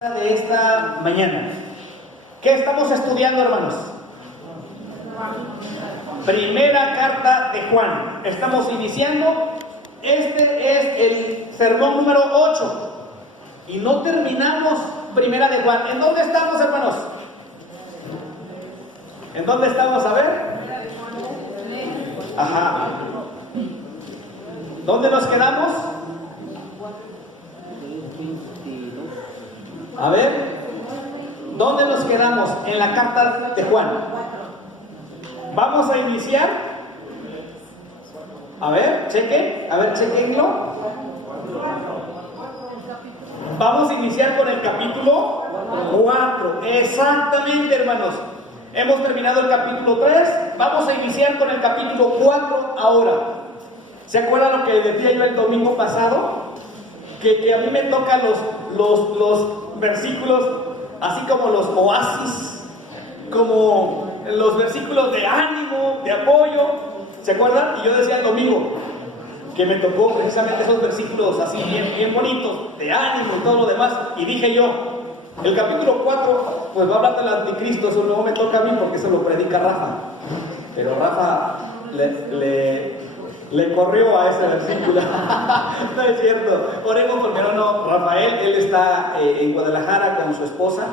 De esta mañana. ¿Qué estamos estudiando, hermanos? Primera carta de Juan. Estamos iniciando. Este es el sermón número 8 y no terminamos Primera de Juan. ¿En dónde estamos, hermanos? ¿En dónde estamos? A ver. Ajá. ¿Dónde nos quedamos? A ver, ¿dónde nos quedamos? En la carta de Juan. Vamos a iniciar. A ver, chequenlo. Vamos a iniciar con el capítulo 4. Exactamente, hermanos. Hemos terminado el capítulo 3. Vamos a iniciar con el capítulo 4 ahora. ¿Se acuerdan lo que decía yo el domingo pasado? Que a mí me tocan los versículos, así como los oasis, como los versículos de ánimo, de apoyo. ¿Se acuerdan? Y yo decía el domingo que me tocó precisamente esos versículos así bien bonitos, de ánimo y todo lo demás. Y dije yo, el capítulo 4 pues va a hablar del anticristo. Eso no me toca a mí porque eso lo predica Rafa. Pero Rafa le corrió a ese versículo. No es cierto. Oremos por mi hermano Rafael. Él está en Guadalajara con su esposa.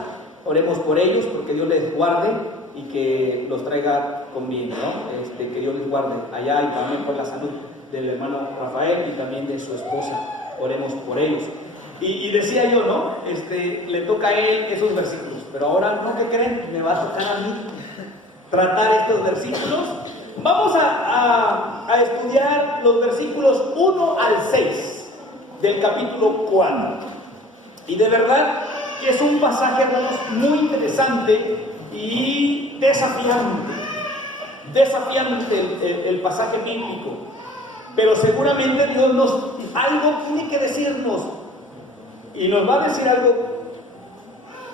Oremos por ellos, porque Dios les guarde y que los traiga con bien, ¿no? Que Dios les guarde allá, y también por la salud del hermano Rafael y también de su esposa. Oremos por ellos. Y decía yo, ¿no? Le toca a él esos versículos, pero ahora, ¿no? ¿Qué creen? Me va a tocar a mí tratar estos versículos. Vamos a estudiar los versículos 1 al 6 del capítulo 4. Y de verdad que es un pasaje, hermanos, muy interesante y desafiante. Desafiante el pasaje bíblico. Pero seguramente Dios algo tiene que decirnos. Y nos va a decir algo,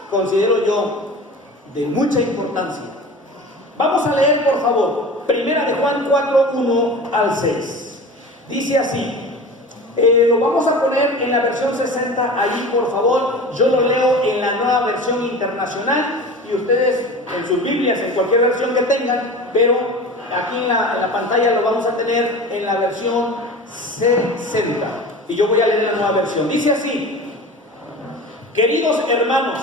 considero yo, de mucha importancia. Vamos a leer, por favor, Primera de Juan 4, 1 al 6. Dice así, lo vamos a poner en la versión 60, allí por favor. Yo lo leo en la Nueva Versión Internacional y ustedes en sus Biblias, en cualquier versión que tengan, pero aquí en la pantalla lo vamos a tener en la versión 60. Y yo voy a leer la nueva versión. Dice así: queridos hermanos,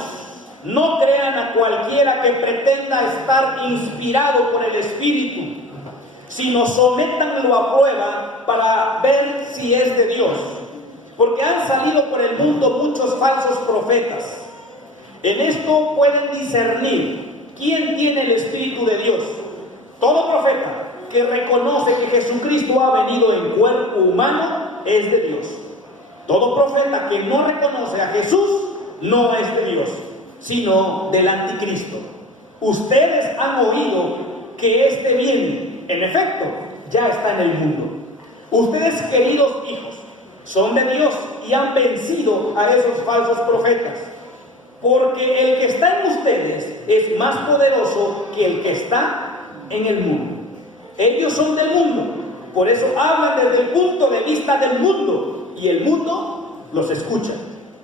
no crean a cualquiera que pretenda estar inspirado por el Espíritu, sino sométanlo a prueba para ver si es de Dios, porque han salido por el mundo muchos falsos profetas. En esto pueden discernir quién tiene el Espíritu de Dios. Todo profeta que reconoce que Jesucristo ha venido en cuerpo humano es de Dios. Todo profeta que no reconoce a Jesús no es de Dios, sino del anticristo. Ustedes han oído que este viene, en efecto, ya está en el mundo. Ustedes, queridos hijos, son de Dios y han vencido a esos falsos profetas, porque el que está en ustedes es más poderoso que el que está en el mundo. Ellos son del mundo, por eso hablan desde el punto de vista del mundo, y el mundo los escucha.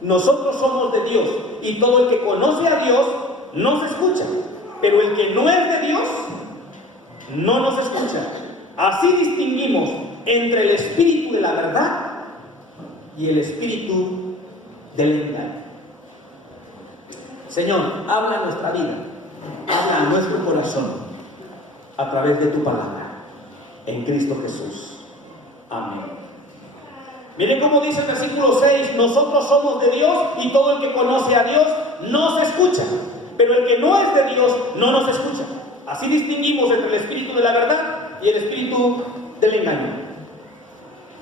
Nosotros somos de Dios, y todo el que conoce a Dios nos escucha, pero el que no es de Dios no nos escucha. Así distinguimos entre el espíritu de la verdad y el espíritu del engaño. Señor, habla nuestra vida, habla nuestro corazón a través de tu palabra, en Cristo Jesús. Amén. Miren cómo dice el versículo 6: nosotros somos de Dios y todo el que conoce a Dios nos escucha, pero el que no es de Dios no nos escucha. Así distinguimos entre el espíritu de la verdad y el espíritu del engaño.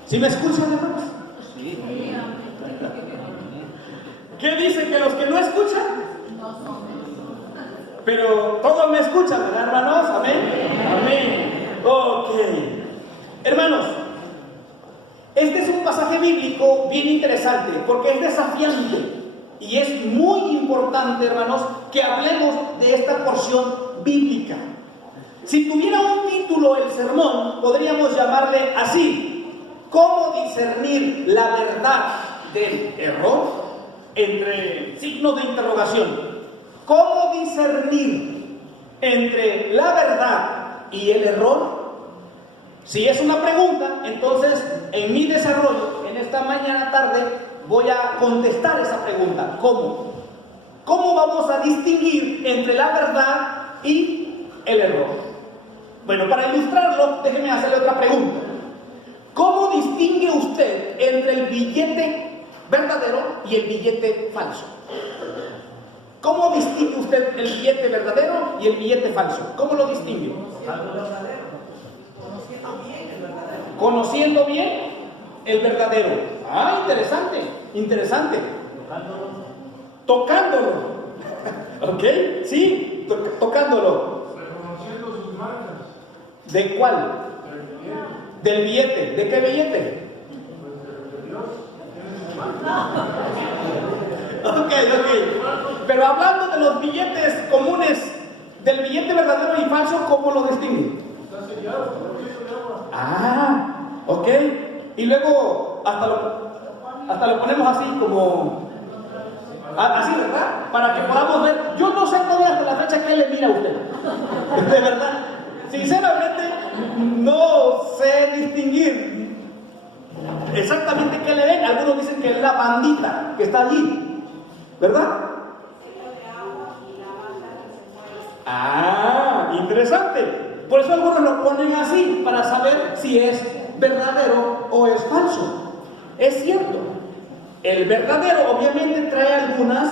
¿Sí me escuchan, hermanos? Sí. ¿Qué dicen? Que los que no escuchan, pero todos me escuchan, ¿verdad, hermanos? Amén. Amén. Ok. Hermanos, este es un pasaje bíblico bien interesante porque es desafiante y es muy importante, hermanos, que hablemos de esta porción bíblica. Si tuviera un título el sermón, podríamos llamarle así: ¿cómo discernir la verdad del error? entre signos de interrogación. ¿Cómo discernir entre la verdad y el error? Si es una pregunta, entonces en mi desarrollo, en esta mañana tarde, voy a contestar esa pregunta. ¿Cómo? ¿Cómo vamos a distinguir entre la verdad y el error? Bueno, para ilustrarlo, déjeme hacerle otra pregunta. ¿Cómo distingue usted entre el billete verdadero y el billete falso? ¿Cómo distingue usted el billete verdadero y el billete falso? ¿Cómo lo distingue? Conociendo bien el verdadero. Ah, interesante, interesante. Tocándolo. ¿Ok? Sí, tocándolo. Reconociendo sus marcas. ¿De cuál? Del billete. ¿De qué billete? Ok. Pero hablando de los billetes comunes, del billete verdadero y falso, ¿cómo lo distingue? Está sellado, por un litro de agua. Ah, ok. Y luego hasta lo ponemos así como... Así, ¿verdad? Para que podamos ver. Yo no sé todavía hasta la fecha qué le mira a usted. De verdad. Sinceramente, no sé distinguir exactamente qué le ven. Algunos dicen que es la bandita que está allí, ¿verdad? Ah, interesante. Por eso algunos lo ponen así, para saber si es verdadero o es falso. Es cierto, el verdadero obviamente trae algunas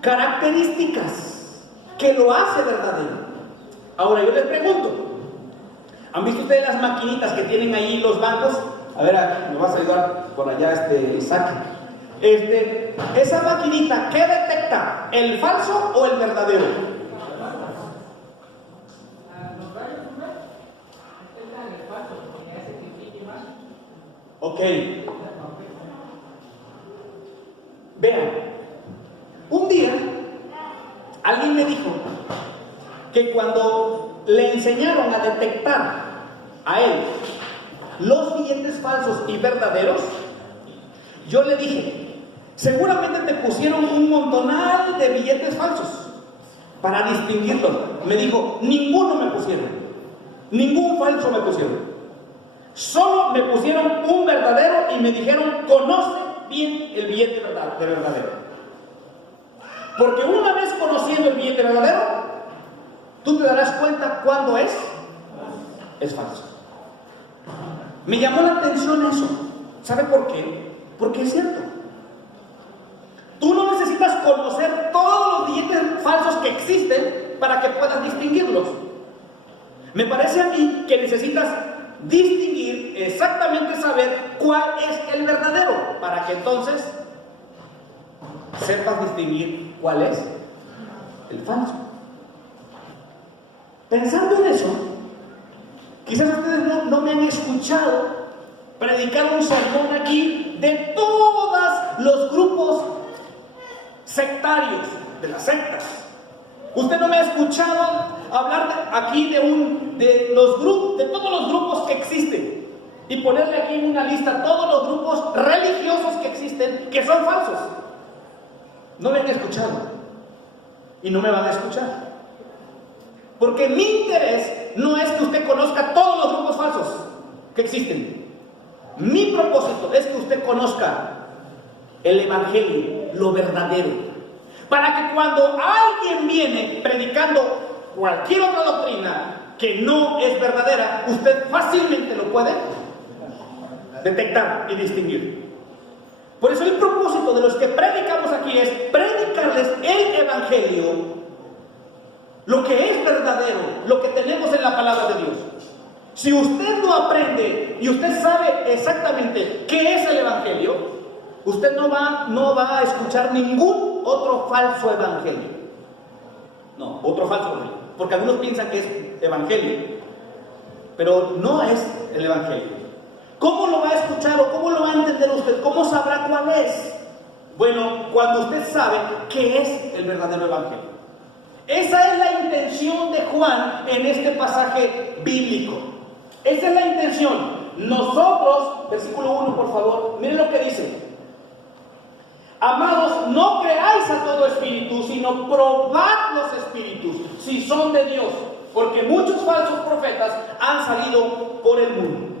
características que lo hace verdadero. Ahora yo les pregunto, ¿han visto ustedes las maquinitas que tienen ahí los bancos? A ver, me vas a ayudar por allá Isaac. Esa maquinita, ¿qué detecta? ¿El falso o el verdadero? Ok. Vean, un día alguien me dijo que cuando le enseñaron a detectar a él los billetes falsos y verdaderos, yo le dije, seguramente te pusieron un montonal de billetes falsos para distinguirlos. Me dijo, ninguno me pusieron, ningún falso me pusieron. Solo me pusieron un verdadero y me dijeron, conoce bien el billete verdadero. Porque una vez conociendo el billete verdadero, tú te darás cuenta cuándo es falso. Me llamó la atención eso. ¿Sabe por qué? Porque es cierto. Tú no necesitas conocer todos los billetes falsos que existen para que puedas distinguirlos. Me parece a mí que necesitas distinguir, exactamente saber cuál es el verdadero, para que entonces sepas distinguir cuál es el falso. Pensando en eso, quizás ustedes no me han escuchado predicar un sermón aquí de todos los grupos sectarios, de las sectas. Usted no me ha escuchado hablar aquí de todos los grupos que existen y ponerle aquí en una lista todos los grupos religiosos que existen que son falsos. No me han escuchado y no me van a escuchar, porque mi interés no es que usted conozca todos los grupos falsos que existen. Mi propósito es que usted conozca el evangelio, lo verdadero, para que cuando alguien viene predicando cualquier otra doctrina que no es verdadera, usted fácilmente lo puede detectar y distinguir. Por eso el propósito de los que predicamos aquí es predicarles el evangelio, lo que es verdadero, lo que tenemos en la palabra de Dios. Si usted no aprende y usted sabe exactamente qué es el evangelio, usted no va a escuchar ningún otro falso evangelio. No, otro falso evangelio. Porque algunos piensan que es evangelio, pero no es el evangelio. ¿Cómo lo va a escuchar o cómo lo va a entender usted? ¿Cómo sabrá cuál es? Bueno, cuando usted sabe qué es el verdadero evangelio. Esa es la intención de Juan en este pasaje bíblico. Esa es la intención. Nosotros, versículo 1 por favor, miren lo que dice. Amados, no creáis a todo espíritu, sino probad los espíritus, si son de Dios, porque muchos falsos profetas han salido por el mundo.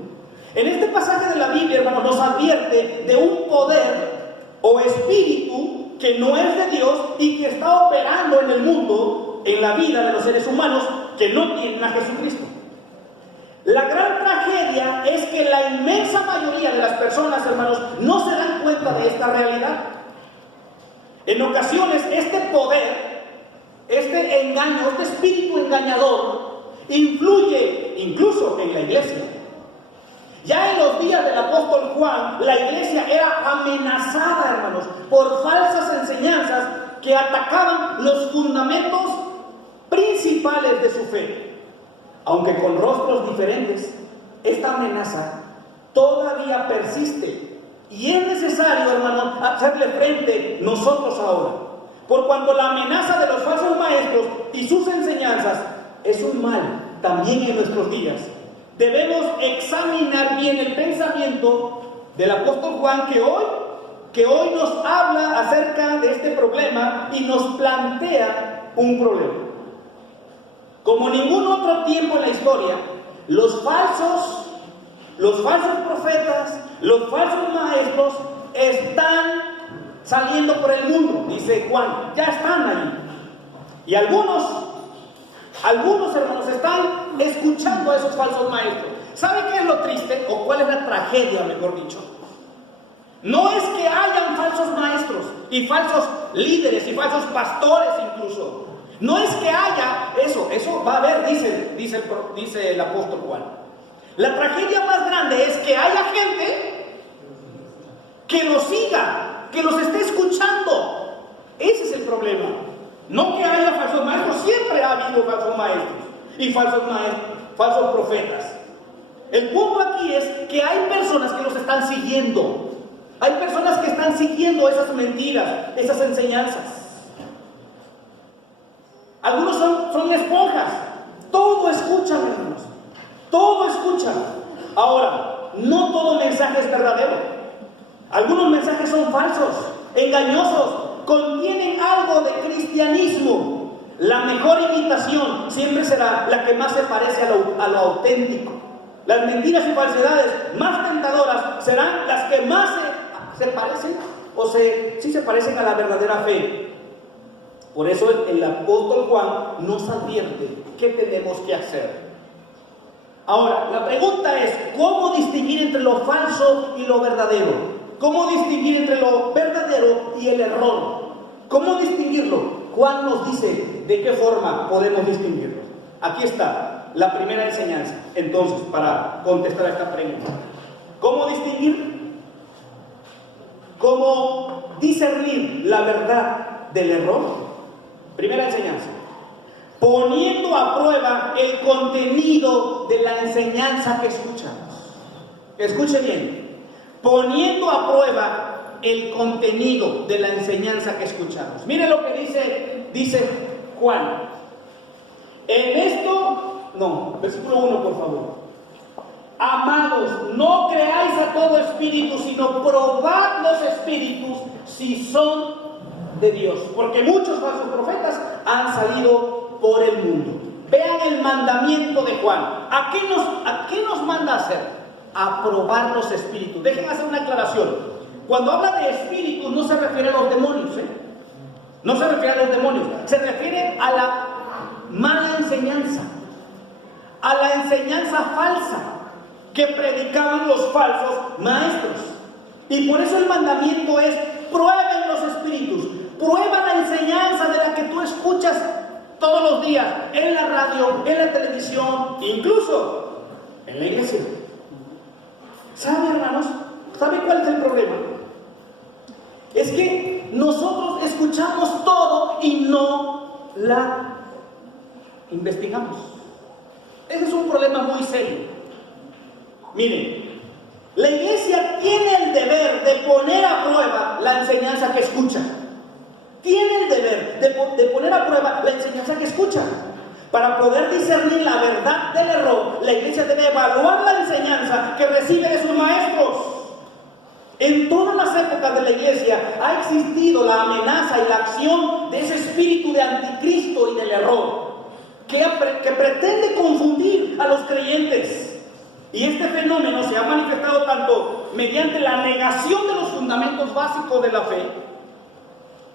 En este pasaje de la Biblia, hermanos, nos advierte de un poder o espíritu que no es de Dios y que está operando en el mundo, en la vida de los seres humanos que no tienen a Jesucristo. La gran tragedia es que la inmensa mayoría de las personas, hermanos, no se dan cuenta de esta realidad. En ocasiones, este poder, este engaño, este espíritu engañador, influye incluso en la iglesia. Ya en los días del apóstol Juan, la iglesia era amenazada, hermanos, por falsas enseñanzas que atacaban los fundamentos principales de su fe. Aunque con rostros diferentes, esta amenaza todavía persiste. Y es necesario, hermanos, hacerle frente nosotros ahora. Por cuanto la amenaza de los falsos maestros y sus enseñanzas es un mal también en nuestros días. Debemos examinar bien el pensamiento del apóstol Juan que hoy nos habla acerca de este problema y nos plantea un problema. Como ningún otro tiempo en la historia, los falsos profetas, los falsos maestros están saliendo por el mundo, dice Juan, ya están ahí. Y algunos hermanos están escuchando a esos falsos maestros. ¿Sabe qué es lo triste? ¿O cuál es la tragedia, mejor dicho? No es que hayan falsos maestros y falsos líderes y falsos pastores incluso. No es que haya eso va a haber, dice el apóstol Juan. La tragedia más grande es que haya gente que los siga, que los esté escuchando. Ese es el problema. No que haya falsos maestros, siempre ha habido falsos maestros y falsos profetas. El punto aquí es que hay personas que los están siguiendo. Hay personas que están siguiendo esas mentiras, esas enseñanzas. Algunos son esponjas. Todo escuchan, hermanos. Todo escuchan. Ahora, no todo mensaje es verdadero. Algunos mensajes son falsos, engañosos. Contienen algo de cristianismo. La mejor imitación siempre será la que más se parece a lo auténtico. Las mentiras y falsedades más tentadoras serán las que más se parecen sí se parecen a la verdadera fe. Por eso el apóstol Juan nos advierte qué tenemos que hacer. Ahora, la pregunta es, ¿cómo distinguir entre lo falso y lo verdadero? ¿Cómo distinguir entre lo verdadero y el error? ¿Cómo distinguirlo? Juan nos dice de qué forma podemos distinguirlo. Aquí está la primera enseñanza. Entonces, para contestar a esta pregunta, ¿cómo distinguir? ¿Cómo discernir la verdad del error? Primera enseñanza: poniendo a prueba el contenido de la enseñanza que escuchamos. Escuche bien. Poniendo a prueba el contenido de la enseñanza que escuchamos. Mire lo que dice Juan. Versículo 1, por favor. Amados, no creáis a todo espíritu, sino probad los espíritus si son de Dios, porque muchos falsos profetas han salido por el mundo. Vean el mandamiento de Juan. ¿A qué nos manda a hacer? A probar los espíritus. Déjenme hacer una aclaración. Cuando habla de espíritus no se refiere a los demonios, No se refiere a los demonios, se refiere a la mala enseñanza, a la enseñanza falsa que predicaban los falsos maestros. Y por eso el mandamiento es: prueben los espíritus, prueba la enseñanza de la que tú escuchas todos los días, en la radio, en la televisión, incluso en la iglesia. ¿Sabe, hermanos? ¿Sabe cuál es el problema? Es que nosotros escuchamos todo y no la investigamos. Ese es un problema muy serio. Miren, la iglesia tiene el deber de poner a prueba la enseñanza que escucha. Tiene el deber de poner a prueba la enseñanza que escucha. Para poder discernir la verdad del error, la iglesia debe evaluar la enseñanza que recibe de sus maestros. En todas las épocas de la iglesia ha existido la amenaza y la acción de ese espíritu de anticristo y del error, que pretende confundir a los creyentes. Y este fenómeno se ha manifestado tanto mediante la negación de los fundamentos básicos de la fe,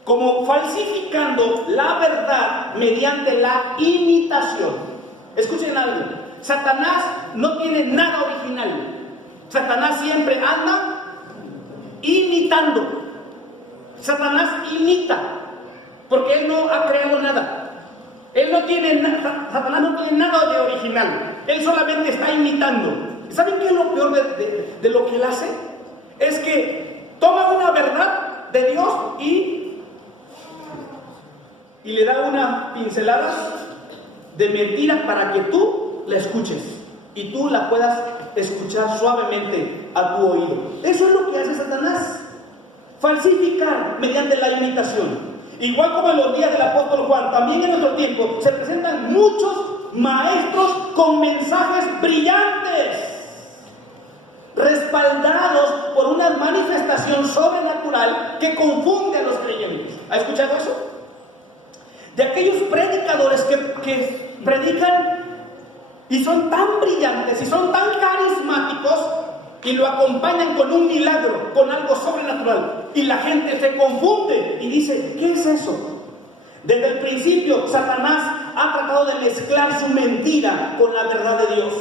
como falsificando la verdad mediante la imitación. Escuchen algo, Satanás no tiene nada original. Satanás siempre anda imitando. Satanás imita, porque él no ha creado nada. Satanás no tiene nada de original. Él solamente está imitando. ¿Saben qué es lo peor de lo que él hace? Es que toma una verdad de Dios y le da una pincelada de mentira para que tú la escuches y tú la puedas escuchar suavemente a tu oído. Eso es lo que hace Satanás, falsificar mediante la imitación. Igual como en los días del apóstol Juan, también en nuestro tiempo se presentan muchos maestros con mensajes brillantes, respaldados por una manifestación sobrenatural que confunde a los creyentes. ¿Ha escuchado eso? De aquellos predicadores que predican y son tan brillantes y son tan carismáticos y lo acompañan con un milagro, con algo sobrenatural, y la gente se confunde y dice, ¿qué es eso? Desde el principio Satanás ha tratado de mezclar su mentira con la verdad de Dios.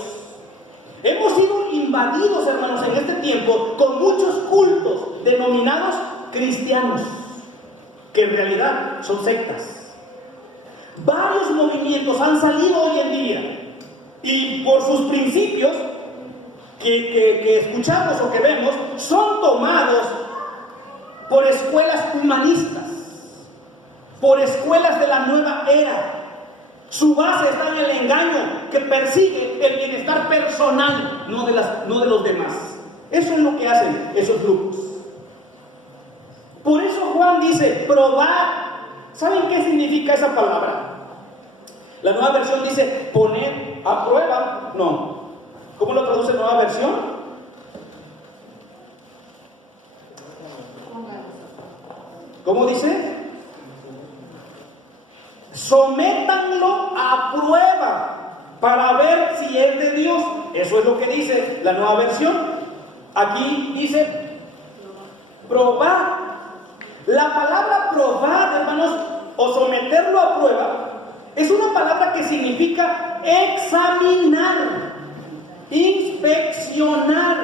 Hemos sido invadidos, hermanos, en este tiempo con muchos cultos denominados cristianos, que en realidad son sectas. Varios movimientos han salido hoy en día y por sus principios que escuchamos o que vemos son tomados por escuelas humanistas, por escuelas de la nueva era. Su base está en el engaño que persigue el bienestar personal, no de los demás. Eso es lo que hacen esos grupos. Por eso Juan dice, probar. ¿Saben qué significa esa palabra? La nueva versión dice poner a prueba. No. ¿Cómo lo traduce la nueva versión? ¿Cómo dice? Sométanlo a prueba para ver si es de Dios. Eso es lo que dice la nueva versión. Aquí dice probar. La palabra probar, hermanos, o someterlo a prueba, es una palabra que significa examinar, inspeccionar,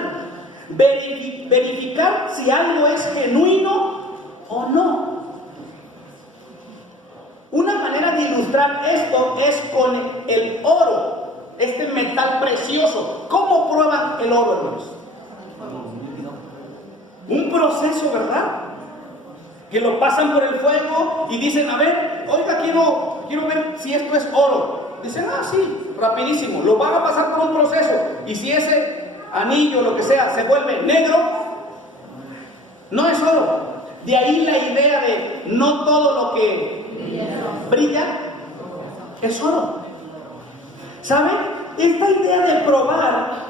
verificar si algo es genuino o no. Una manera de ilustrar esto es con el oro, este metal precioso. ¿Cómo prueban el oro, hermanos? Un proceso, ¿verdad? Que lo pasan por el fuego y dicen, a ver, oiga, quiero ver si esto es oro. Dicen, sí, rapidísimo, lo van a pasar por un proceso. Y si ese anillo, lo que sea, se vuelve negro, no es oro. De ahí la idea de no todo lo que brilla es oro. ¿Saben? Esta idea de probar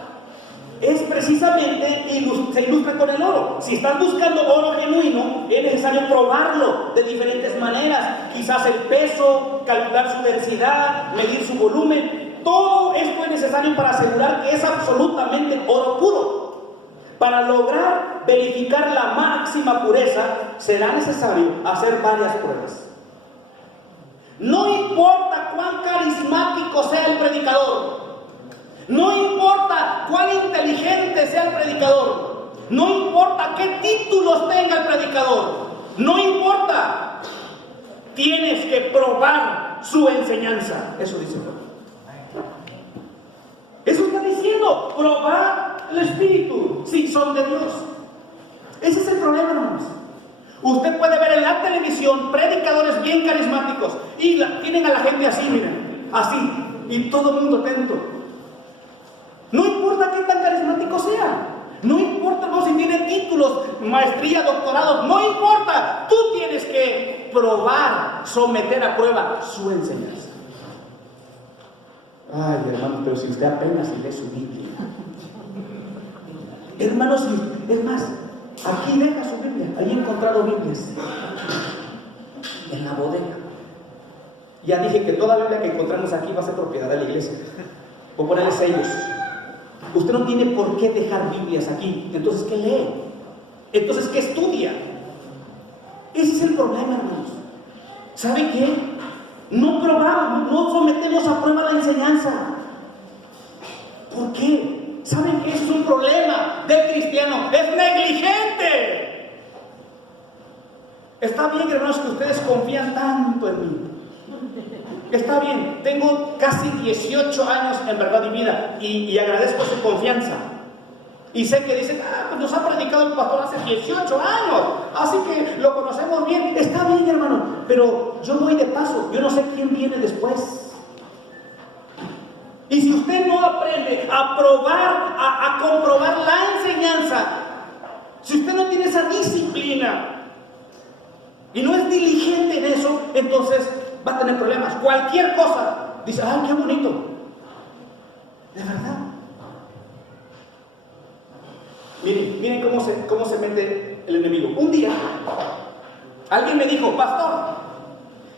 es precisamente, se ilustra con el oro. Si están buscando oro genuino, es necesario probarlo de diferentes maneras. Quizás el peso, calcular su densidad, medir su volumen. Todo esto es necesario para asegurar que es absolutamente oro puro. Para lograr verificar la máxima pureza, será necesario hacer varias pruebas. No importa cuán carismático sea el predicador, no importa cuán inteligente sea el predicador, no importa qué títulos tenga el predicador, no importa, tienes que probar su enseñanza. Eso dice Juan. Eso está diciendo, probar el Espíritu, si son de Dios. Ese es el problema, hermanos. Usted puede ver en la televisión predicadores bien carismáticos y tienen a la gente así, miren, así, y todo el mundo atento. No importa qué tan carismático sea, no importa si tiene títulos, maestría, doctorados, no importa. Tú tienes que probar, someter a prueba su enseñanza. Ay, hermano, pero si usted apenas lee su Biblia. Hermanos, es más, Aquí deja su Biblia. Ahí he encontrado Biblias. En la bodega. Ya dije que toda Biblia que encontramos aquí va a ser propiedad de la iglesia. Voy a ponerle sellos. Usted no tiene por qué dejar Biblias aquí. Entonces, ¿qué lee? Entonces, ¿qué estudia? Ese es el problema, hermanos. ¿Sabe qué? No probamos, no sometemos a prueba la enseñanza. ¿Por qué? ¿Saben que eso es un problema del cristiano? ¡Es negligente! Está bien, hermanos, que ustedes confían tanto en mí. Está bien, tengo casi 18 años en verdad y vida y agradezco su confianza. Y sé que dicen, pues nos ha predicado el pastor hace 18 años, así que lo conocemos bien. Está bien, hermano, pero yo voy de paso, yo no sé quién viene después. Y si usted no aprende a probar, a comprobar la enseñanza, si usted no tiene esa disciplina y no es diligente en eso, entonces va a tener problemas. Cualquier cosa, dice, ¡ay, qué bonito! De verdad. Miren cómo se mete el enemigo. Un día, alguien me dijo, pastor,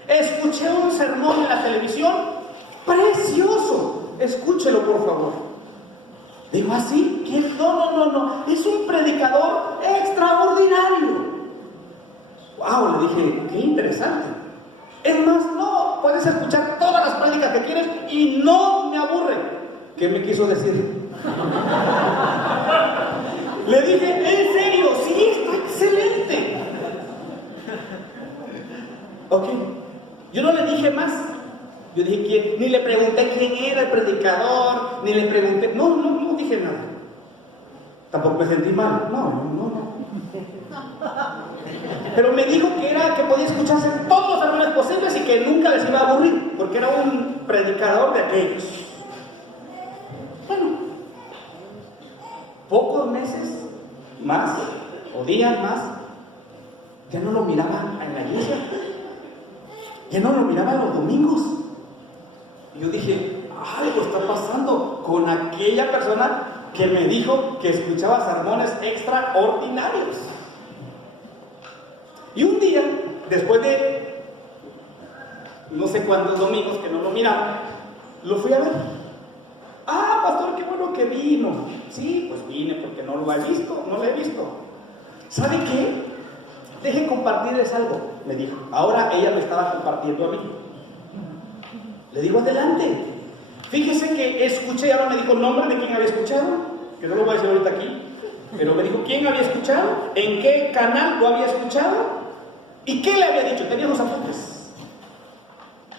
escuché un sermón en la televisión, precioso, escúchelo por favor. Digo, ¿así? ¿Quién? No, es un predicador extraordinario. Wow, le dije, qué interesante. Es más, no, puedes escuchar todas las prédicas que quieres y no me aburre. ¿Qué me quiso decir? Le dije, ¿en serio? Sí, está excelente. Ok. Yo no le dije más. Yo dije, ¿quién? Ni le pregunté quién era el predicador, ni le pregunté. No dije nada. Tampoco me sentí mal. No. Pero me dijo que podía escucharse todos los sermones posibles y que nunca les iba a aburrir, porque era un predicador de aquellos. Bueno, pocos meses más o días más, ya no lo miraba en la iglesia, ya no lo miraba los domingos. Y yo dije, algo está pasando con aquella persona que me dijo que escuchaba sermones extraordinarios. Y un día, después de no sé cuántos domingos que no lo miraba, lo fui a ver. Pastor, qué bueno que vino. Sí, pues vine porque no lo he visto. ¿Sabe qué? Deje compartirles algo, me dijo. Ahora ella me estaba compartiendo a mí. Le digo, adelante. Fíjese que escuché, y ahora me dijo el nombre de quién había escuchado, que no lo voy a decir ahorita aquí, pero me dijo quién había escuchado, en qué canal lo había escuchado y qué le había dicho. Tenía los apuntes.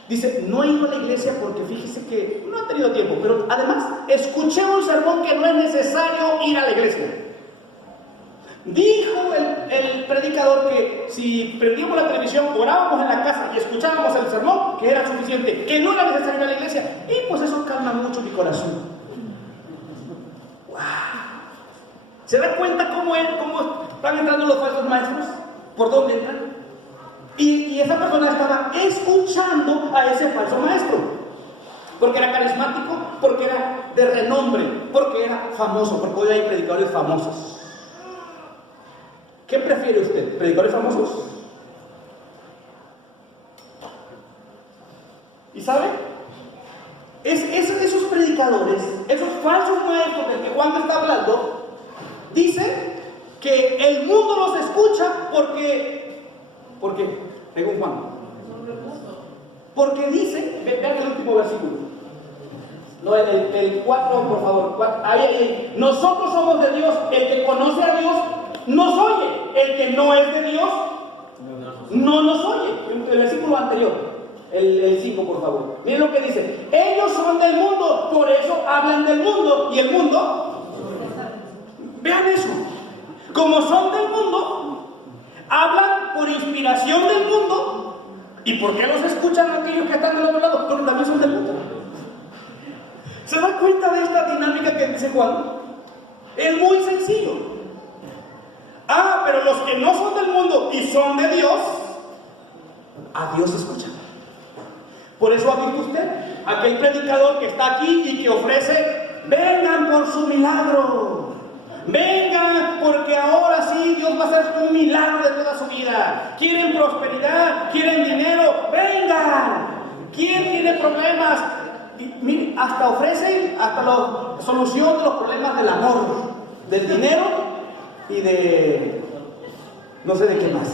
Dice, no he ido a la iglesia porque fíjese que no he tenido tiempo, pero además escuché un sermón que no es necesario ir a la iglesia. Dijo el predicador que si prendíamos la televisión, orábamos en la casa y escuchábamos el sermón, que era suficiente, que no era necesario ir a la iglesia. Y pues eso calma mucho mi corazón. ¡Wow! ¿Se da cuenta cómo están entrando los falsos maestros? ¿Por dónde entran? Y esa persona estaba escuchando a ese falso maestro, porque era carismático, porque era de renombre, porque era famoso, porque hoy hay predicadores famosos. ¿Qué prefiere usted? ¿Predicadores famosos? ¿Y sabe? Esos predicadores, esos falsos maestros del que Juan está hablando, dicen que el mundo los escucha porque... ¿Por qué? Según Juan. Porque dice, vean el último versículo. No, el 4, por favor. 4, ahí. Nosotros somos de Dios. El que conoce a Dios nos oye. El que no es de Dios no nos oye. El versículo anterior, el 5, por favor. Miren lo que dice. Ellos son del mundo, por eso hablan del mundo. ¿Y el mundo? Vean eso. Como son del mundo, hablan por inspiración del mundo. ¿Y por qué los escuchan aquellos que están del otro lado? Porque también son del mundo. ¿Se da cuenta de esta dinámica que dice Juan? Es muy sencillo. Pero los que no son del mundo y son de Dios, a Dios escuchan. Por eso ha visto usted aquel predicador que está aquí y que ofrece, vengan por su milagro, Vengan, porque ahora sí Dios va a hacer un milagro de toda su vida. ¿Quieren prosperidad? ¿Quieren dinero? Vengan. ¿Quién tiene problemas? Miren, hasta ofrecen la solución de los problemas del amor, del dinero y de no sé de qué más.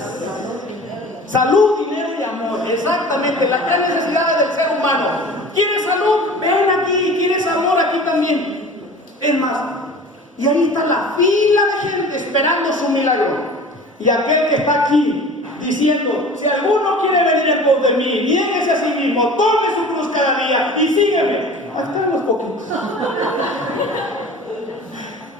Salud, dinero y amor, exactamente, las tres necesidades del ser humano. ¿Quieres salud? Ven aquí. ¿Quieres amor? Aquí también. Es más, y ahí está la fila de gente esperando su milagro. Y aquel que está aquí diciendo, si alguno quiere venir en pos de mí, niéguese a sí mismo, tome su cruz cada día y sígueme. Ahí están los poquitos.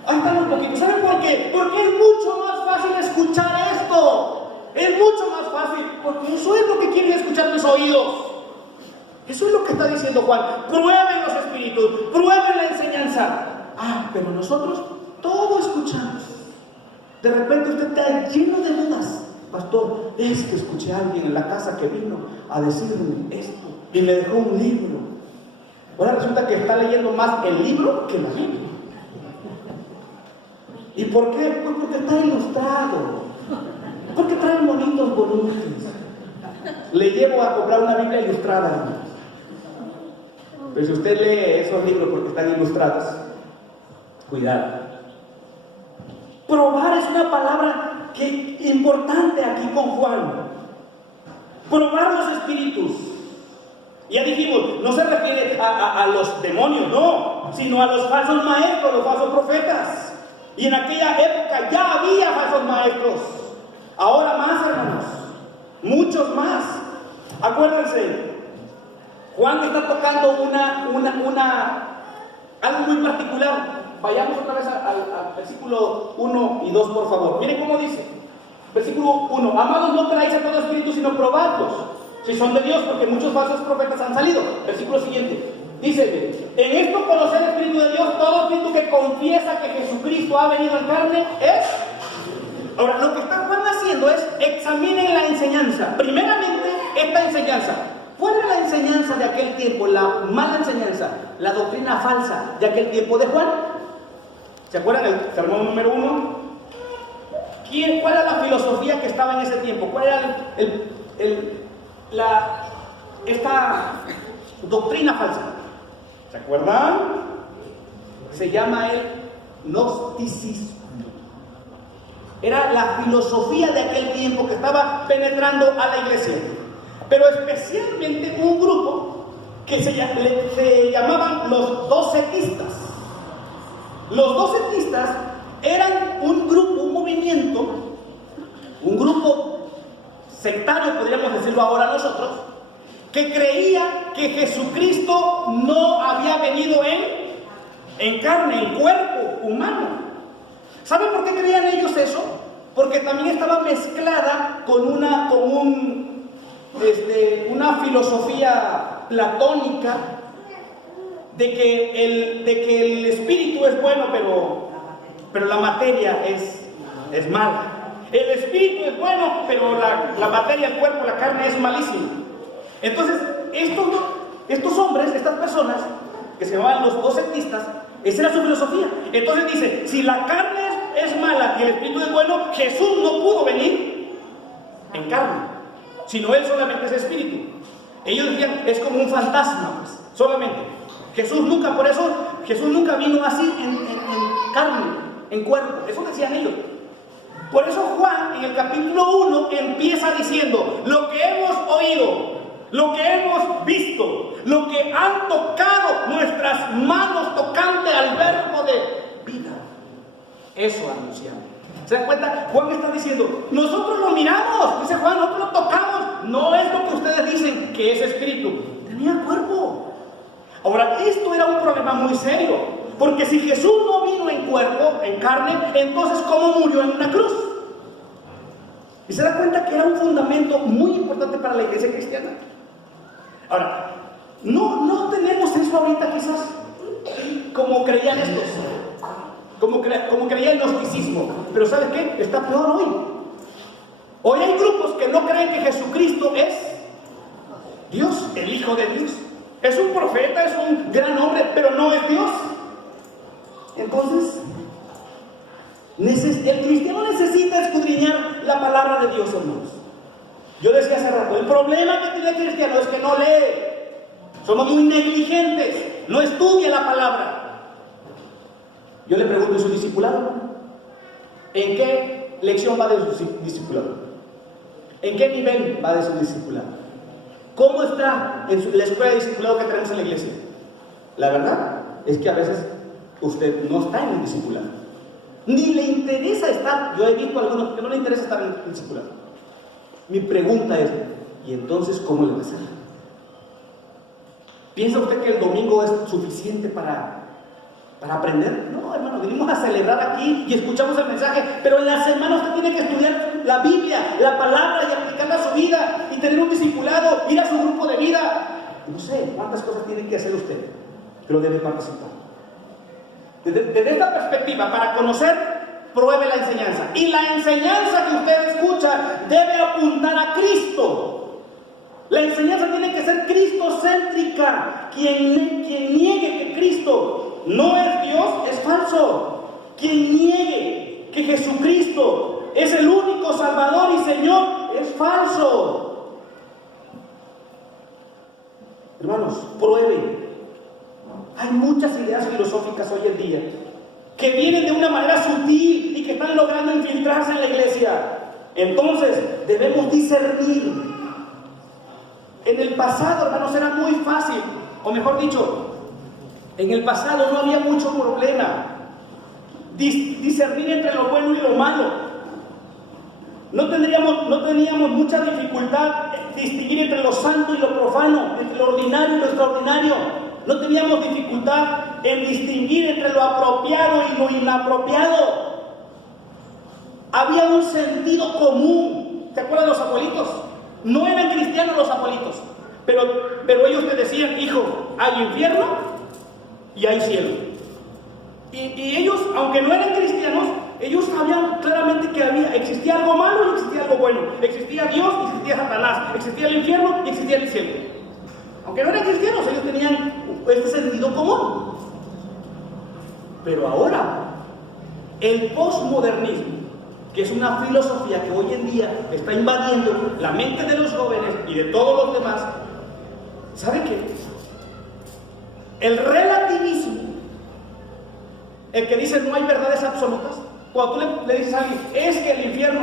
Ahí están los poquitos. ¿Saben por qué? Porque es mucho más fácil escuchar esto. Es mucho más fácil, porque eso es lo que quieren escuchar mis oídos. Eso es lo que está diciendo Juan. Prueben los espíritus, prueben la enseñanza. Pero nosotros todo escuchamos. De repente usted está lleno de dudas. Pastor, es que escuché a alguien en la casa que vino a decirme esto y me dejó un libro. Ahora resulta que está leyendo más el libro que la Biblia. ¿Y por qué? Pues porque está ilustrado. Porque traen bonitos volúmenes. Le llevo a comprar una Biblia ilustrada. Pero si usted lee esos libros porque están ilustrados, cuidado. Probar es una palabra importante aquí con Juan. Probar los espíritus. Ya dijimos, no se refiere a los demonios, no, sino a los falsos maestros, los falsos profetas. Y en aquella época ya había falsos maestros. Ahora más, hermanos, muchos más. Acuérdense, Juan está tocando algo muy particular. Vayamos otra vez al versículo 1 y 2, por favor. Miren cómo dice. Versículo 1. Amados, no creáis a todo espíritu, sino probadlos, si son de Dios, porque muchos falsos profetas han salido. Versículo siguiente. Dice, en esto conocer el Espíritu de Dios, todo espíritu que confiesa que Jesucristo ha venido en carne es... Ahora, lo que está Juan haciendo es, examinen la enseñanza. Primeramente, esta enseñanza. ¿Cuál era la enseñanza de aquel tiempo? La mala enseñanza, la doctrina falsa de aquel tiempo de Juan. ¿Se acuerdan del sermón número 1? ¿Cuál era la filosofía que estaba en ese tiempo? ¿Cuál era esta doctrina falsa? ¿Se acuerdan? Se llama el gnosticismo. Era la filosofía de aquel tiempo que estaba penetrando a la iglesia. Pero especialmente un grupo que se llamaban los docetistas. Los docetistas eran un grupo, un movimiento, un grupo sectario, podríamos decirlo ahora nosotros, que creía que Jesucristo no había venido en carne, en cuerpo humano. ¿Saben por qué creían ellos eso? Porque también estaba mezclada con una filosofía platónica de que el espíritu es bueno, pero la materia es mala. El espíritu es bueno, pero la materia, el cuerpo, la carne es malísima. Entonces, estos hombres, estas personas, que se llamaban los docetistas, esa era su filosofía. Entonces dice, si la carne es mala y el espíritu es bueno, Jesús no pudo venir en carne, sino Él solamente es espíritu. Ellos decían, es como un fantasma, pues, solamente. Jesús nunca vino así en carne, en cuerpo. Eso decían ellos. Por eso Juan, en el capítulo 1, empieza diciendo, lo que hemos oído, lo que hemos visto, lo que han tocado nuestras manos tocante al verbo de vida, eso anunciamos. ¿Se dan cuenta? Juan está diciendo, nosotros lo miramos, dice Juan, nosotros lo tocamos, no es lo que ustedes dicen que es espíritu, tenía cuerpo. Ahora, esto era un problema muy serio, porque si Jesús no vino en cuerpo, en carne, entonces ¿cómo murió en una cruz? Y se da cuenta que era un fundamento muy importante para la iglesia cristiana. Ahora, no tenemos eso ahorita quizás, como creían estos, como creía el gnosticismo, pero ¿sabes qué? Está peor hoy. Hoy hay grupos que no creen que Jesucristo es Dios, el Hijo de Dios. Es un profeta, es un gran hombre, pero no es Dios. Entonces, El cristiano necesita escudriñar la palabra de Dios, hermanos. Yo decía hace rato, el problema que tiene el cristiano es que no lee. Somos muy negligentes, no estudia la palabra. Yo le pregunto a su discipulado, ¿en qué lección va de su discipulado? ¿En qué nivel va de su discipulado? ¿Cómo está en la escuela de discipulado que tenemos en la iglesia? La verdad es que a veces usted no está en el discipulado, ni le interesa estar. Yo he visto a algunos que no le interesa estar en el discipulado. Mi pregunta es, ¿y entonces cómo le va a hacer? ¿Piensa usted que el domingo es suficiente para aprender? No, hermano, venimos a celebrar aquí y escuchamos el mensaje, pero en la semana usted tiene que estudiar la Biblia, la palabra, y aplicarla a su vida, y tener un discipulado, ir a su grupo de vida. No sé cuántas cosas tiene que hacer usted, pero debe participar. Desde esta perspectiva, para conocer, pruebe la enseñanza. Y la enseñanza que usted escucha debe apuntar a Cristo. La enseñanza tiene que ser cristocéntrica. Quien niegue que Cristo no es Dios es falso. Quien niegue que Jesucristo es el único Salvador y Señor es falso. Hermanos, pruebe. Hay muchas ideas filosóficas hoy en día que vienen de una manera sutil y que están logrando infiltrarse en la iglesia. Entonces, debemos discernir. En el pasado, hermanos, era muy fácil, o mejor dicho, en el pasado no había mucho problema discernir entre lo bueno y lo malo. No teníamos mucha dificultad en distinguir entre lo santo y lo profano, entre lo ordinario y lo extraordinario. No teníamos dificultad en distinguir entre lo apropiado y lo inapropiado. Había un sentido común. ¿Se acuerdan de los abuelitos? No eran cristianos los abuelitos, pero ellos te decían, hijo, hay infierno y hay cielo. Y ellos, aunque no eran cristianos, ellos sabían claramente que existía algo malo y existía algo bueno. Existía Dios y existía Satanás. Existía el infierno y existía el cielo. Aunque no eran cristianos, ellos tenían este sentido común. Pero ahora, el posmodernismo, que es una filosofía que hoy en día está invadiendo la mente de los jóvenes y de todos los demás, ¿sabe qué? El relativismo, el que dice no hay verdades absolutas. Cuando tú le dices a alguien, es que el infierno,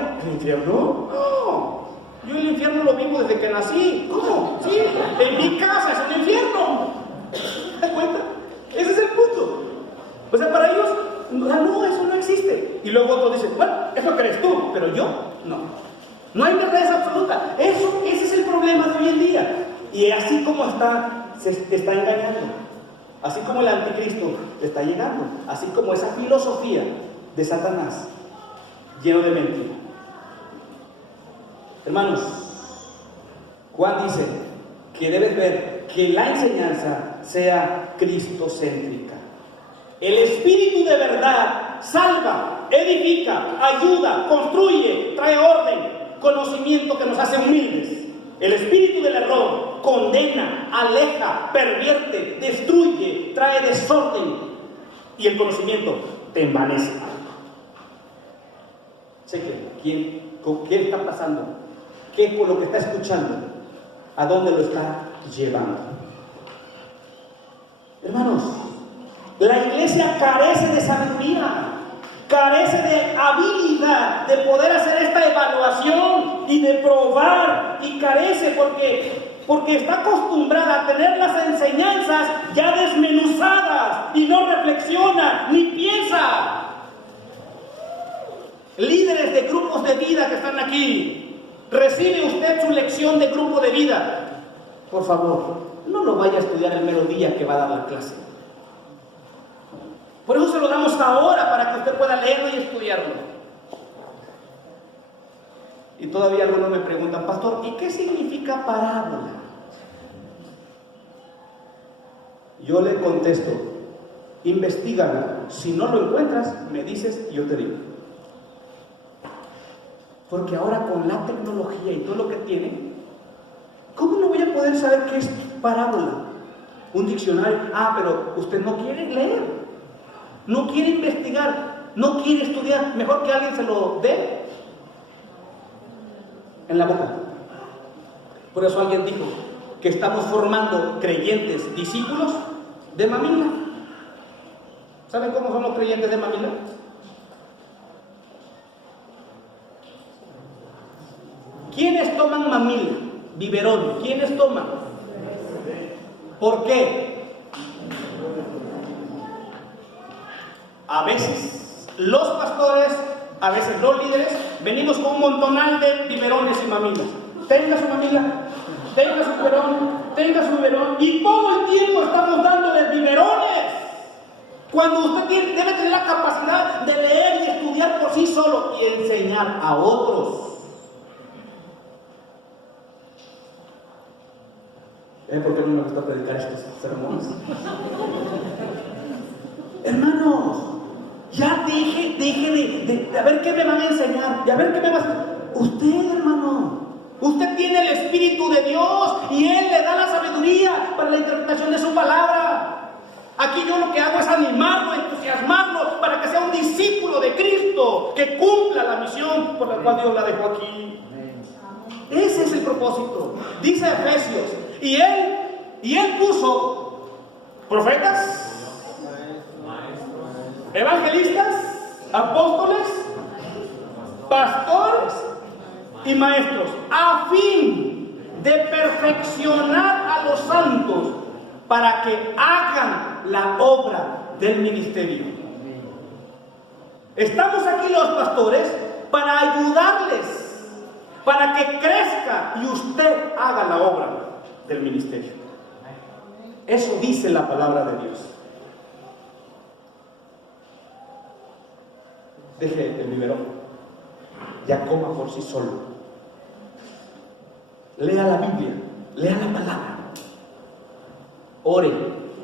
no, yo el infierno lo vivo desde que nací. ¿Cómo? Sí, en mi casa es un infierno. ¿Te das cuenta? Ese es el punto. O sea, para ellos, no, eso no existe. Y luego otros dicen, bueno, eso crees tú, pero yo no. No hay verdades absolutas. Ese es el problema de hoy en día. Y así como te está engañando, así como el anticristo te está llegando, así como esa filosofía de Satanás, lleno de mentira. Hermanos, Juan dice que debes ver que la enseñanza sea cristocéntrica. El Espíritu de verdad salva, edifica, ayuda, construye, trae orden, conocimiento que nos hace humildes. El espíritu del error condena, aleja, pervierte, destruye, trae desorden, y el conocimiento te envanece. Cheque, ¿qué está pasando? ¿Qué con lo que está escuchando? ¿A dónde lo está llevando? Hermanos, la iglesia carece de sabiduría, carece de habilidad de poder hacer esta evaluación y de probar, y carece porque está acostumbrada a tener las enseñanzas ya desmenuzadas y no reflexiona ni piensa. Líderes de grupos de vida que están aquí, recibe usted su lección de grupo de vida. Por favor, no lo vaya a estudiar el mero día que va a dar la clase. Por eso se lo damos ahora, para que usted pueda leerlo y estudiarlo. Y todavía algunos me preguntan, pastor, ¿y qué significa parábola? Yo le contesto, investígalo. Si no lo encuentras, me dices y yo te digo. Porque ahora con la tecnología y todo lo que tiene, ¿cómo no voy a poder saber qué es parábola? Un diccionario. Pero usted no quiere leer, no quiere investigar. no quiere estudiar, mejor que alguien se lo dé en la boca. Por eso alguien dijo que estamos formando creyentes, discípulos de mamila. ¿Saben cómo son los creyentes de mamila? ¿Quiénes toman mamila? Biberón. ¿Quiénes toman? ¿Por qué? A veces los pastores, a veces los líderes, venimos con un montonal de biberones y mamilas. Tenga su mamila, tenga su biberón, y todo el tiempo estamos dándoles biberones. Cuando usted debe tener la capacidad de leer y estudiar por sí solo y enseñar a otros. ¿Por qué no me gusta predicar estos sermones? Hermanos, ya deje de a ver qué me van a enseñar, y a ver qué me va a hacer. Usted, hermano, usted tiene el Espíritu de Dios y Él le da la sabiduría para la interpretación de su palabra. Aquí yo lo que hago es animarlo, entusiasmarlo para que sea un discípulo de Cristo, que cumpla la misión por la cual Dios la dejó aquí. Ese es el propósito. Dice Efesios, y él puso profetas, evangelistas, apóstoles, pastores y maestros, a fin de perfeccionar a los santos para que hagan la obra del ministerio. Estamos aquí los pastores para ayudarles, para que crezca y usted haga la obra del ministerio. Eso dice la palabra de Dios. Deje el biberón, ya coma por sí solo. Lea la Biblia, lea la palabra, ore,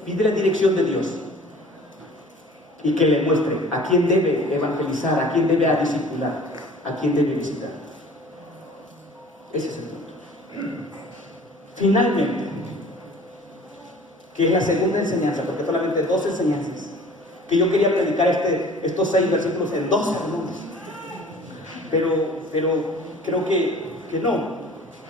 pide la dirección de Dios y que le muestre a quién debe evangelizar, a quién debe discipular, a quién debe visitar. Ese es el punto. Finalmente, que es la segunda enseñanza, porque solamente 2 enseñanzas, que yo quería predicar estos 6 versículos en 2 sermones, pero creo que no,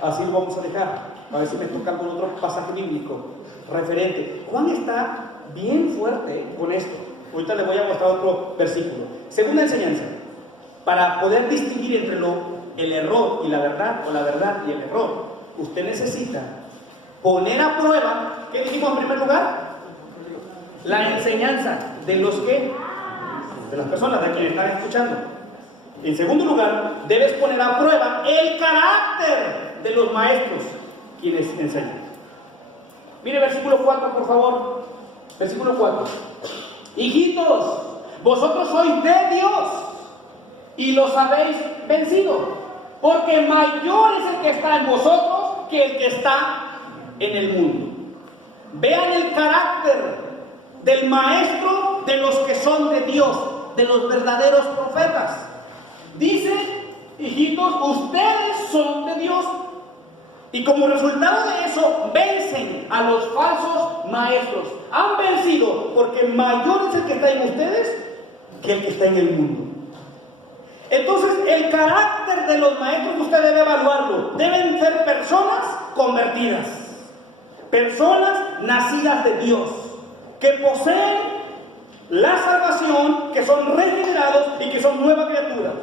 así lo vamos a dejar. A ver si me toca algún otro pasaje bíblico referente. Juan está bien fuerte con esto. Ahorita les voy a mostrar otro versículo. Segunda enseñanza, para poder distinguir entre el error y la verdad, o la verdad y el error, usted necesita poner a prueba, ¿qué dijimos en primer lugar? La enseñanza de los que, de las personas de quienes están escuchando. En segundo lugar, debes poner a prueba el carácter de los maestros quienes enseñan. Mire versículo 4, por favor. Versículo 4. Hijitos, vosotros sois de Dios y los habéis vencido, porque mayor es el que está en vosotros que el que está en el mundo. Vean el carácter del maestro de los que son de Dios, de los verdaderos profetas. Dice, hijitos, ustedes son de Dios, y como resultado de eso vencen a los falsos maestros. Han vencido porque mayor es el que está en ustedes que el que está en el mundo. Entonces, el carácter de los maestros usted debe evaluarlo. Deben ser personas convertidas, personas nacidas de Dios, que poseen la salvación, que son regenerados y que son nuevas criaturas.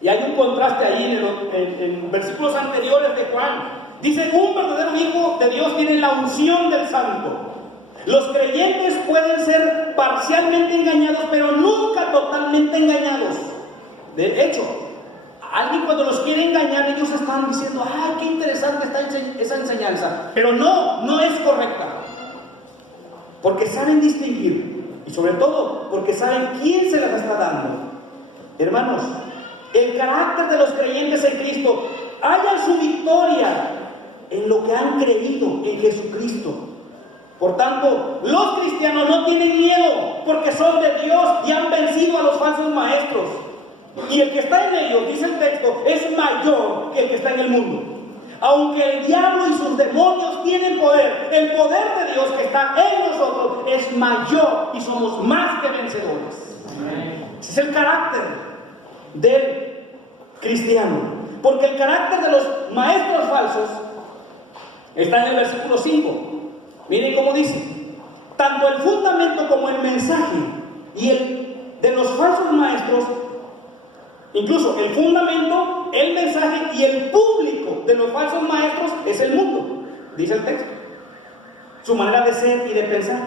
Y hay un contraste ahí en versículos anteriores de Juan. Dice, un verdadero hijo de Dios tiene la unción del santo. Los creyentes pueden ser parcialmente engañados, pero nunca totalmente engañados. De hecho, alguien cuando los quiere engañar, ellos están diciendo, ¡ay, qué interesante está esa enseñanza! Pero no es correcta. Porque saben distinguir, y sobre todo porque saben quién se las está dando. Hermanos, el carácter de los creyentes en Cristo halla su victoria en lo que han creído en Jesucristo. Por tanto, los cristianos no tienen miedo porque son de Dios y han vencido a los falsos maestros. Y el que está en ellos, dice el texto, es mayor que el que está en el mundo. Aunque el diablo y sus demonios tienen poder, el poder de Dios que está en nosotros nosotros es mayor y somos más que vencedores. Ese es el carácter del cristiano. Porque el carácter de los maestros falsos está en el versículo 5. Miren cómo dice: tanto el fundamento como el mensaje y el de los falsos maestros, incluso el fundamento, el mensaje y el público de los falsos maestros es el mundo, dice el texto. Su manera de ser y de pensar.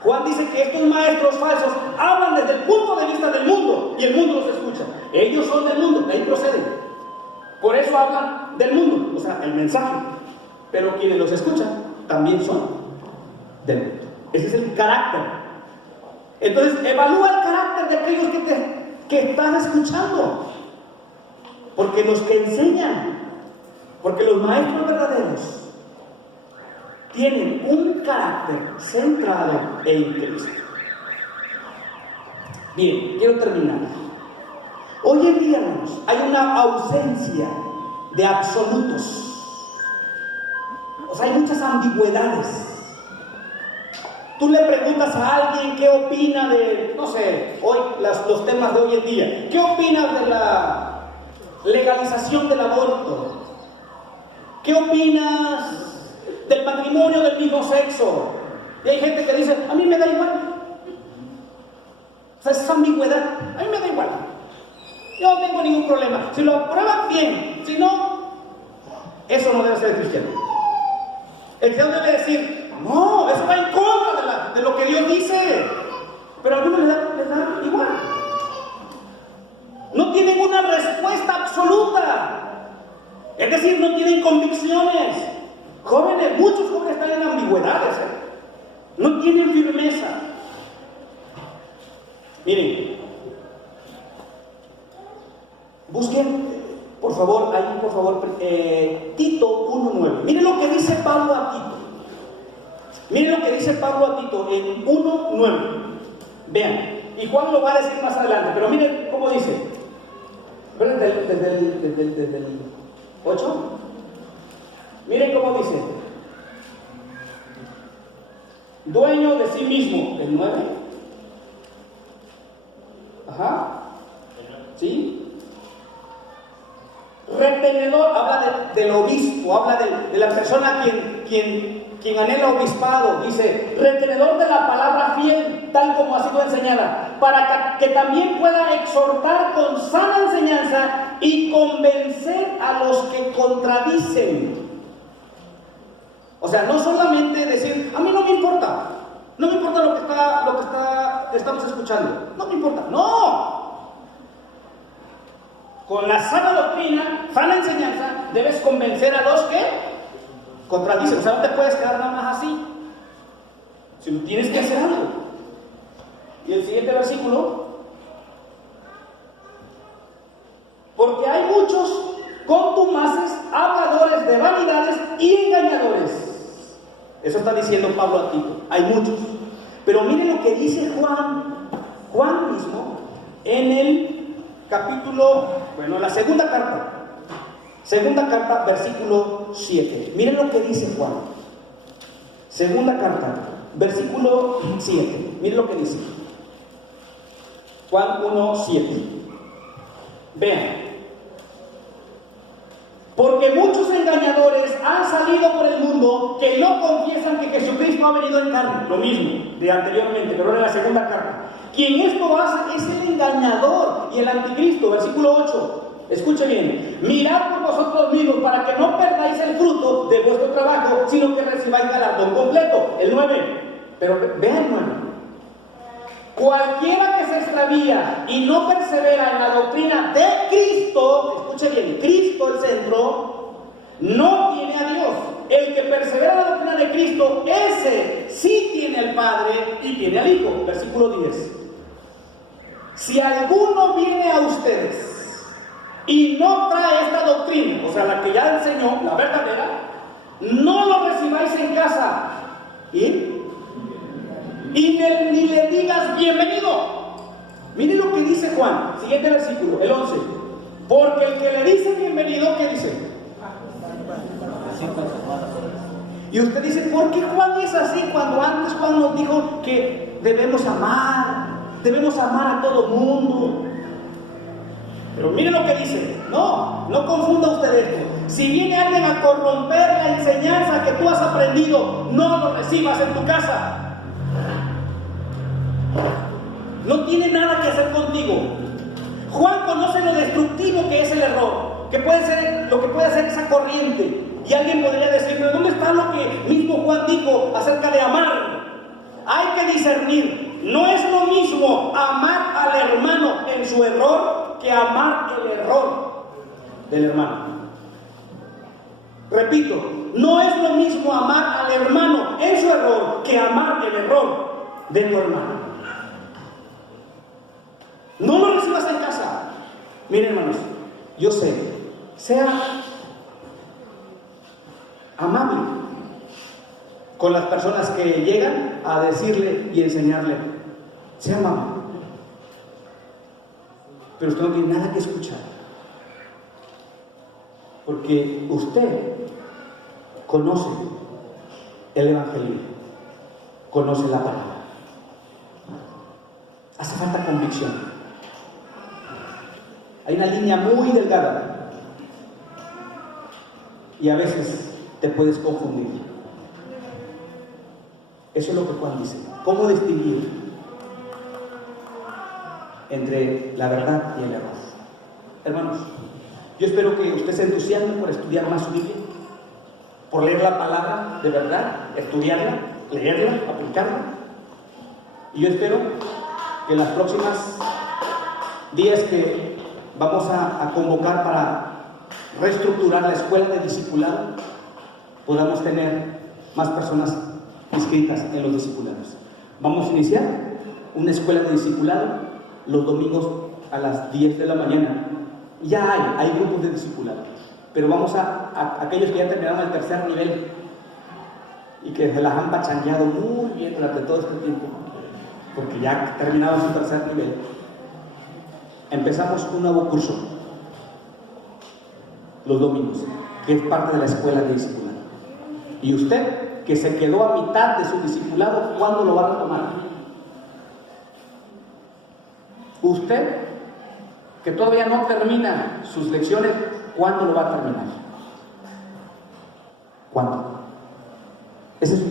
Juan dice que estos maestros falsos hablan desde el punto de vista del mundo y el mundo los escucha. Ellos son del mundo, de ahí proceden. Por eso hablan del mundo, o sea, el mensaje. Pero quienes los escuchan también son del mundo. Ese es el carácter. Entonces, evalúa el carácter de aquellos que estás escuchando. Porque los que enseñan, porque los maestros verdaderos tienen un carácter centrado en Cristo. Bien, quiero terminar. Hoy en día, hermanos, hay una ausencia de absolutos. O sea, hay muchas ambigüedades. Tú le preguntas a alguien qué opina de, no sé, hoy los temas de hoy en día. ¿Qué opinas de la legalización del aborto? ¿Qué opinas del matrimonio del mismo sexo? Y hay gente que dice, a mí me da igual. O sea, esa ambigüedad, a mí me da igual. Yo no tengo ningún problema. Si lo aprueban, bien. Si no, eso no debe ser cristiano. El cristiano debe decir, no, eso va en contra de lo que Dios dice. Pero a algunos les da igual. No tienen una respuesta absoluta. Es decir, no tienen convicciones. Jóvenes, muchos jóvenes están en ambigüedades. No tienen firmeza. Miren, busquen, por favor, ahí, por favor, Tito 1:9. Miren lo que dice Pablo a Tito. Miren lo que dice Pablo a Tito en 1:9. Vean, y Juan lo va a decir más adelante, pero miren cómo dice. ¿Ven desde el 8? Miren cómo dice. Dueño de sí mismo, el 9. Ajá. ¿Sí? Retenedor, habla del obispo, habla de la persona quien anhela obispado. Dice, retenedor de la palabra fiel, tal como ha sido enseñada, para que también pueda exhortar con sana enseñanza y convencer a los que contradicen. O sea, no solamente decir, a mí no me importa lo que estamos escuchando, no me importa, no. Con la sana doctrina, sana enseñanza, debes convencer a los que contradicen. O sea, no te puedes quedar nada más así, sino tienes que hacer algo. Y el siguiente versículo, porque hay muchos contumaces, habladores de vanidades y engañadores. Eso está diciendo Pablo a Tito. Hay muchos. Pero miren lo que dice Juan mismo en el capítulo, la segunda carta, versículo 7. Miren lo que dice Juan. Segunda carta, versículo 7. Miren lo que dice. Juan 1:7. Vean. Porque muchos engañadores han salido por el mundo que no confiesan que Jesucristo ha venido en carne. Lo mismo de anteriormente, pero ahora en la segunda carta. Quien esto hace es el engañador y el anticristo. Versículo 8. Escuche bien. Mirad por vosotros mismos para que no perdáis el fruto de vuestro trabajo, sino que recibáis galardón completo. El 9. Pero vean el 9. Cualquiera que se extravía y no persevera en la doctrina de Cristo, escuche bien, Cristo el centro, no tiene a Dios. El que persevera en la doctrina de Cristo, ese sí tiene al Padre y tiene al Hijo. Versículo 10. Si alguno viene a ustedes y no trae esta doctrina, o sea, la que ya enseñó, la verdadera, no lo recibáis en casa. Y ni le digas bienvenido. Miren lo que dice Juan, siguiente versículo, el 11. Porque el que le dice bienvenido, ¿qué dice? Y usted dice, ¿por qué Juan es así cuando antes Juan nos dijo que debemos amar a todo mundo? Pero mire lo que dice. No confunda usted esto. Si viene alguien a corromper la enseñanza que tú has aprendido, no lo recibas en tu casa. No tiene nada que hacer contigo. Juan conoce lo destructivo que es el error, que puede ser lo que puede hacer esa corriente. Y alguien podría decir, pero ¿dónde está lo que mismo Juan dijo acerca de amar? Hay que discernir. No es lo mismo amar al hermano en su error que amar el error del hermano. Repito, no es lo mismo amar al hermano en su error que amar el error de tu hermano. No lo recibas en casa. Miren, hermanos, yo sé, sea amable con las personas que llegan a decirle y enseñarle. Sea amable. Pero usted no tiene nada que escuchar. Porque usted conoce el Evangelio, conoce la palabra. Hace falta convicción. Hay una línea muy delgada y a veces te puedes confundir. Eso es lo que Juan dice. ¿Cómo distinguir entre la verdad y el error? Hermanos, yo espero que usted se entusiasme por estudiar más su Biblia, por leer la palabra de verdad, estudiarla, leerla, aplicarla. Y yo espero que en las próximas días que vamos a convocar para reestructurar la escuela de discipulado, podamos tener más personas inscritas en los discipulados. Vamos a iniciar una escuela de discipulado los domingos a las 10 de la mañana. Ya hay grupos de discipulado, pero vamos a aquellos que ya terminaron el tercer nivel y que se las han pachangueado muy bien durante todo este tiempo, porque ya terminaron su tercer nivel. Empezamos un nuevo curso los domingos, que es parte de la escuela de discipulado. Y usted, que se quedó a mitad de su discipulado, ¿cuándo lo va a retomar? Usted, que todavía no termina sus lecciones, ¿cuándo lo va a terminar? ¿Cuándo? Ese es un